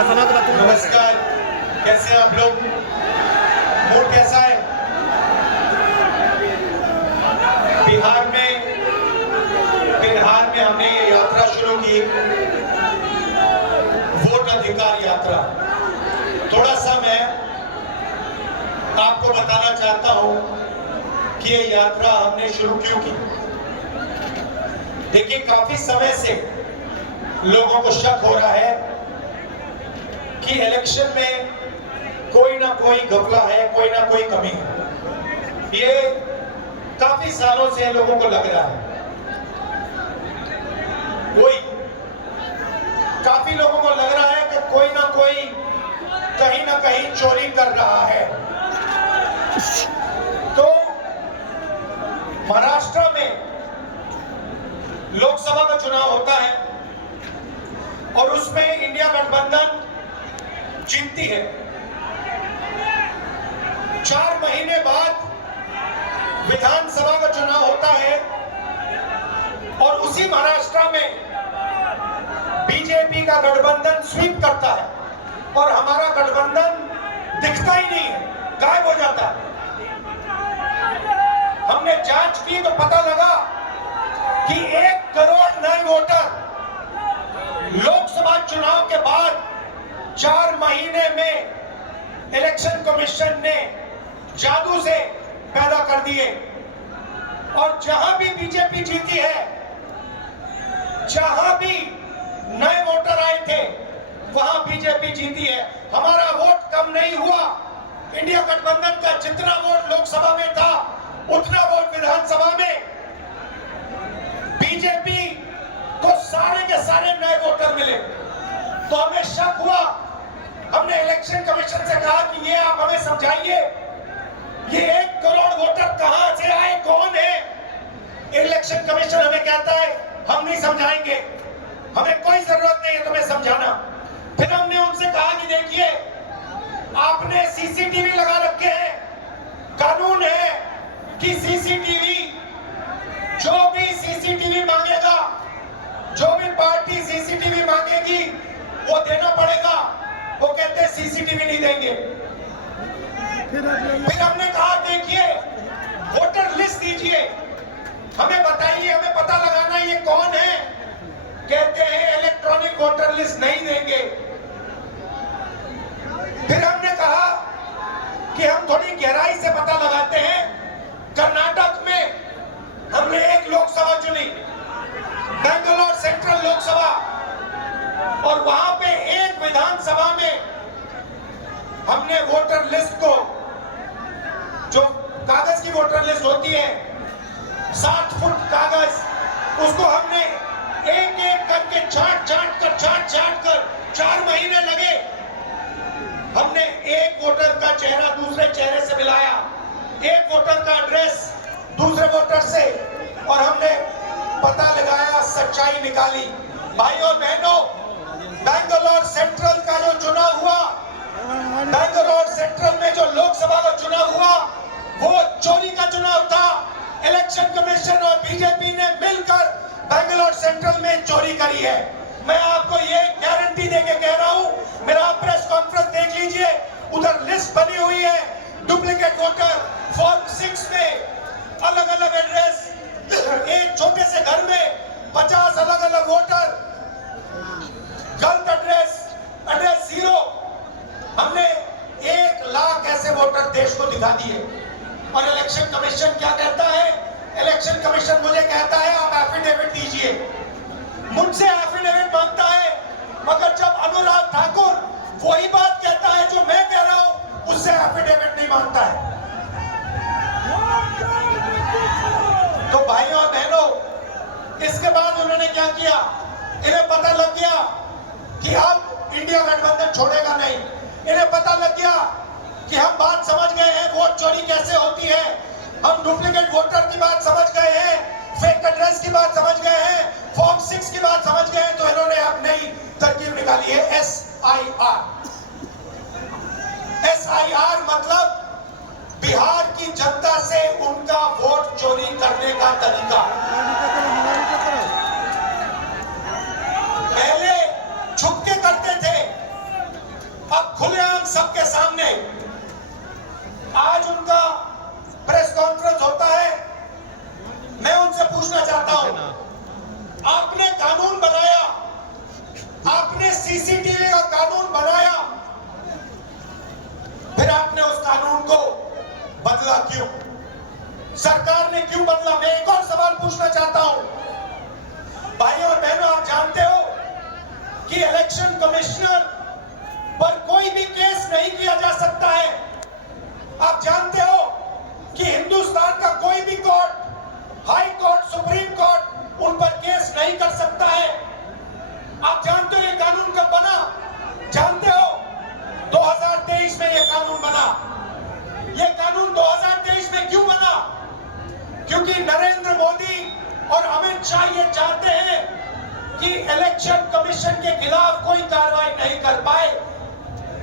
नमस्कार, कैसे हैं आप लोग? मूड कैसा है? बिहार में हमने ये यात्रा शुरू की, वोट अधिकार यात्रा। थोड़ा सा मैं आपको बताना चाहता हूं कि ये यात्रा हमने शुरू क्यों की। देखिए, काफी समय से लोगों को शक हो रहा है कि इलेक्शन में कोई ना कोई घपला है, कोई ना कोई कमी है। ये काफी सालों से लोगों को लग रहा है। काफी लोगों को लग रहा है कि कोई ना कोई कहीं ना कहीं चोरी कर रहा है। तो महाराष्ट्र में लोकसभा का चुनाव होता है और उसमें इंडिया गठबंधन जीतती है। 4 महीने बाद विधानसभा का चुनाव होता है और उसी महाराष्ट्र में बीजेपी का गठबंधन स्वीप करता है और हमारा गठबंधन दिखता ही नहीं है, गायब हो जाता है। हमने जांच की तो पता लगा कि 1 करोड़ नए वोटर लोकसभा चुनाव के बाद 4 महीने में इलेक्शन कमीशन ने जादू से पैदा कर दिए। और जहां भी बीजेपी जीती है, जहां भी नए वोटर आए थे, वहां बीजेपी जीती है। हमारा वोट कम नहीं हुआ। इंडिया गठबंधन का जितना वोट लोकसभा में था, उतना वोट विधानसभा में बीजेपी को सारे के सारे नए वोटर मिले। तो हमें शक हुआ। हमने इलेक्शन कमीशन से कहा कि ये आप हमें समझाइए, ये 1 करोड़ वोटर कहां से आए, कौन है? इलेक्शन कमीशन हमें कहता है हम नहीं समझाएंगे, हमें कोई जरूरत नहीं है तुम्हें समझाना। फिर हमने उनसे कहा कि देखिए, आपने सीसीटीवी लगा रखे हैं, कानून है कि सीसीटीवी, जो भी सीसीटीवी मांगेगा, जो भी पार्टी सीसीटीवी मांगेगी, वो देना पड़ेगा। वो कहते हैं सीसीटीवी नहीं देंगे। फिर हमने कहा देखिए, वोटर लिस्ट दीजिए, हमें बताइए, हमें पता लगाना ये कौन है। कहते हैं इलेक्ट्रॉनिक वोटर लिस्ट नहीं देंगे। फिर हमने कहा कि हम थोड़ी गहराई से पता लगाते हैं। कर्नाटक में हमने एक लोकसभा चुनी, बेंगलोर सेंट्रल लोकसभा, और वहां पे एक विधानसभा में हमने वोटर लिस्ट को, जो कागज की वोटर लिस्ट होती है, 60 फुट कागज, उसको हमने एक एक करके छांट कर 4 महीने लगे। हमने एक वोटर का चेहरा दूसरे चेहरे से मिलाया, एक वोटर का एड्रेस दूसरे वोटर से, और हमने पता लगाया, सच्चाई निकाली। भाई और बहनों, बेंगलोर सेंट्रल का जो चुनाव हुआ, बेंगलोर सेंट्रल में जो लोकसभा का चुनाव हुआ, वो चोरी का चुनाव था। इलेक्शन कमीशन और बीजेपी ने मिलकर बेंगलोर सेंट्रल में चोरी करी है। मैं आपको ये गारंटी देके कह रहा हूं। मेरा प्रेस कॉन्फ्रेंस देख लीजिए, उधर लिस्ट बनी हुई है, डुप्लीकेट वोटर, फॉर्म 6 में अलग अलग एड्रेस, एक छोटे से घर में 50 अलग अलग वोटर, गलत एड्रेस 0। हमने 1 लाख ऐसे वोटर देश को दिखा दिए। और इलेक्शन कमीशन क्या कहता है? इलेक्शन कमीशन मुझे कहता है आप एफिडेविट दीजिए, मुझसे एफिडेविट मांगता है, मगर जब अनुराग ठाकुर वही बात कहता है जो मैं कह रहा हूं, उससे एफिडेविट नहीं मांगता है। तो भाइयों और बहनों, इसके बाद उन्होंने क्या किया? इन्हें पता लग गया कि अब इंडिया गठबंधन छोड़ेगा नहीं। इन्हें पता लग गया कि हम बात समझ गए हैं, वोट चोरी कैसे होती है, हम डुप्लीकेट वोटर की बात समझ गए हैं, फेक एड्रेस की बात समझ गए हैं, फॉर्म 6 की बात समझ गए हैं। तो इन्होंने अब नई तरकीब निकाली है, SIR। SIR मतलब बिहार की जनता से उनका वोट चोरी करने का तरीका। पहले छुप के करते थे, खुलेआम सबके सामने आज उनका प्रेस कॉन्फ्रेंस होता है। मैं उनसे पूछना चाहता हूं, आपने कानून बनाया, आपने सीसीटीवी का कानून बनाया, फिर आपने उस कानून को बदला क्यों? सरकार ने क्यों बदला? मैं एक और सवाल पूछना चाहता हूं, भाइयों और बहनों, आप जानते हो कि इलेक्शन कमिश्नर पर कोई भी केस नहीं किया जा सकता है। आप जानते हो कि हिंदुस्तान का कोई भी court, high court, supreme court उन पर केस नहीं कर सकता है। आप जानते हो ये कानून कब बना? जानते हो 2023 में ये कानून बना। ये कानून 2023 में क्यों बना? क्योंकि नरेंद्र मोदी और अमित शाह ये चाहते हैं कि इलेक्शन कमीशन के खिलाफ कोई कार्रवाई नहीं कर पाए,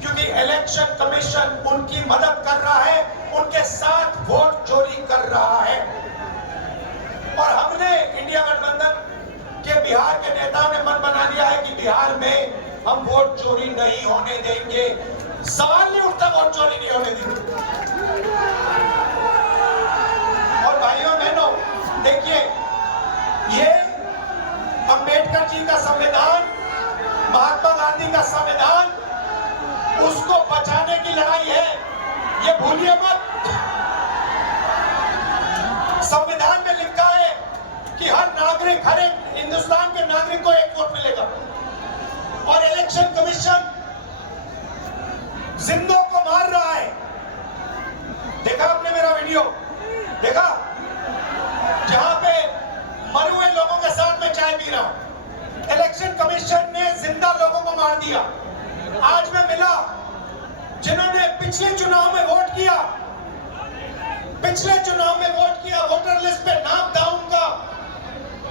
क्योंकि इलेक्शन कमीशन उनकी मदद कर रहा है, उनके साथ वोट चोरी कर रहा है। और हमने इंडिया गठबंधन के बिहार के नेताओं ने मन बना लिया है कि बिहार में हम वोट चोरी नहीं होने देंगे। सवाल नहीं उठता वोट चोरी नहीं होने देंगे। और भाइयों बहनों, देखिए, ये अंबेडकर जी का संविधान, महात्मा गांधी का संविधान, उसको बचाने की लड़ाई है, ये भूलिए मत। संविधान में लिखा है कि हर नागरिक, हर एक हिंदुस्तान के नागरिक को एक वोट मिलेगा। और इलेक्शन कमीशन जिंदों को मार रहा है। देखा आपने मेरा वीडियो? देखा? जहां पे मरे हुए लोगों के साथ में चाय पी रहा हूं। इलेक्शन कमीशन ने जिंदा लोगों को मार दिया। आज मैं मिला जिन्होंने पिछले चुनाव में वोट किया, पिछले चुनाव में वोट किया, वोटर लिस्ट पे नाम था उनका,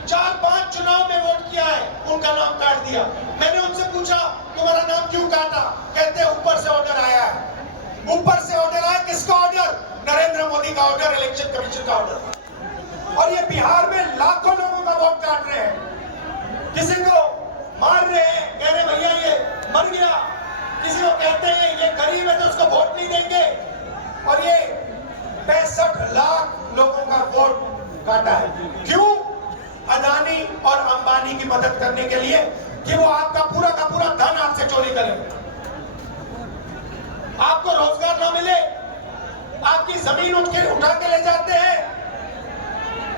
4-5 चुनाव में वोट किया है, उनका नाम काट दिया। मैंने उनसे पूछा तुम्हारा नाम क्यों काटा? कहते ऊपर से ऑर्डर आया है। ऊपर से ऑर्डर आया, किसका ऑर्डर? नरेंद्र मोदी का ऑर्डर, इलेक्शन कमीशन का ऑर्डर। और ये बिहार में लाखों लोगों का वोट काट रहे हैं, किसी को मार रहे हैं, कह रहे भैया ये मर गया, किसी को कहते हैं ये गरीब है तो उसको वोट नहीं देंगे। और ये 65 लाख लोगों का वोट काटा है। क्यों? अदानी और अंबानी की मदद करने के लिए कि वो आपका पूरा का पूरा धन आपसे चोरी करें, आपको रोजगार ना मिले, आपकी जमीन उठा के ले जाते हैं,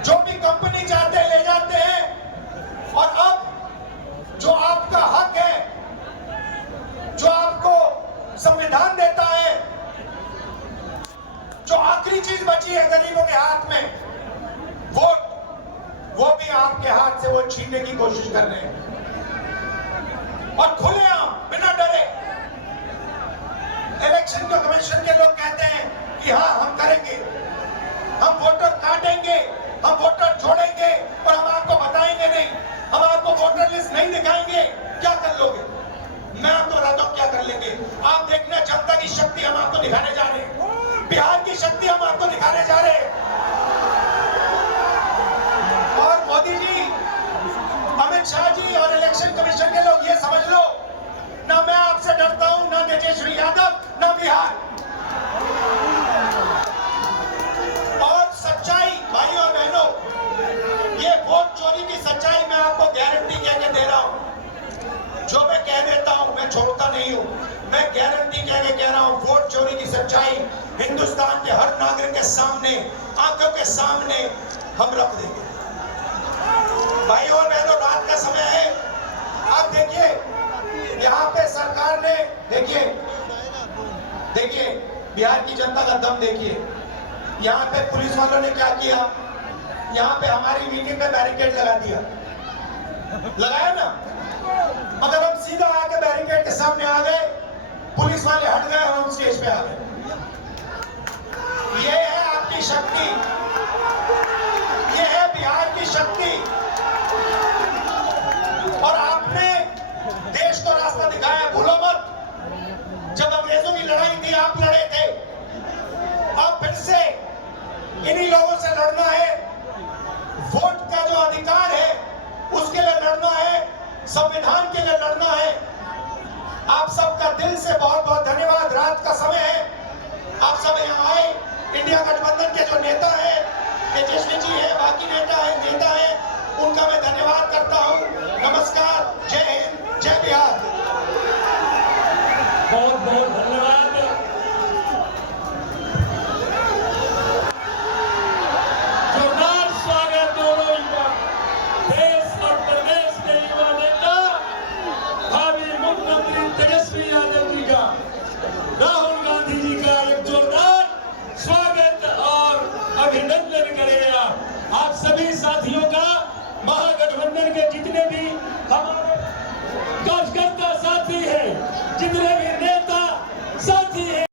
जो भी कंपनी चाहते हैं ले जाते हैं। और अब जो आपका हक है, जो आपको संविधान देता है, जो आखिरी चीज बची है गरीबों के हाथ में, वोट, वो भी आपके हाथ से वो छीनने की कोशिश कर रहे हैं। और खुलेआम, बिना डरे, इलेक्शन कमीशन के लोग कहते हैं कि हाँ हम करेंगे, हम वोटर काटेंगे, हम वोटर जोड़ेंगे और हम आपको बताएंगे नहीं, हम आपको वोटर लिस्ट नहीं दिखाएंगे। क्या कर लोगे? मैं आपको बताता हूं क्या कर लेंगे। आप देखना, जनता की शक्ति हम आपको दिखाने जा रहे हैं, बिहार की शक्ति हम आपको दिखाने जा रहे हैं। और मोदी जी, अमित शाह जी और इलेक्शन कमीशन के लोग ये समझ लो, ना मैं आपसे डरता हूं, ना तेजस्वी यादव, ना बिहार। और सच्चाई, भाइयों और बहनों, ये वोट चोरी की सच्चाई मैं आपको गारंटी कह के दे रहा हूं। जो मैं कह देता हूं मैं छोड़ता नहीं हूं, मैं गारंटी कह के कह रहा हूं, वोट चोरी की सच्चाई हिंदुस्तान के हर नागरिक के सामने, आंखों के सामने हम रख देंगे। भाइयों और बहनों, रात का समय है, आप देखिए यहाँ पे सरकार ने, देखिए बिहार की जनता का दम देखिए। यहाँ पे पुलिस वालों ने क्या किया, यहाँ पे हमारी मीटिंग में बैरिकेड लगा दिया, लगाया ना, मगर हम सीधा आके बैरिकेड के सामने आ गए, पुलिस वाले हट गए और हम स्टेज पे आ गए। ये है आपकी शक्ति, ये है बिहार की शक्ति। और आपने देश को रास्ता दिखाया, भूलो मत। जब अंग्रेजों की लड़ाई थी आप लड़े थे, अब फिर से इन्हीं लोगों से लड़ना है। वोट का जो अधिकार है उसके लिए लड़ना है, संविधान के लिए लड़ना है। आप सबका दिल से बहुत बहुत धन्यवाद। के जो नेता हैं, तेजस्वी जी हैं, बाकी नेता हैं, उनका मैं धन्यवाद करता हूं। नमस्कार, जय हिंद, जय बिहार। बहुत बहुत धन्यवाद। जोरदार स्वागत दोनों युवा, देश और प्रदेश के युवा नेता भावी मुख्यमंत्री तेजस्वी यादव जी का, राहुल गांधी जी का एक जोरदार स्वागत और अभिनंदन करें। आप सभी साथियों का, महागठबंधन के जितने भी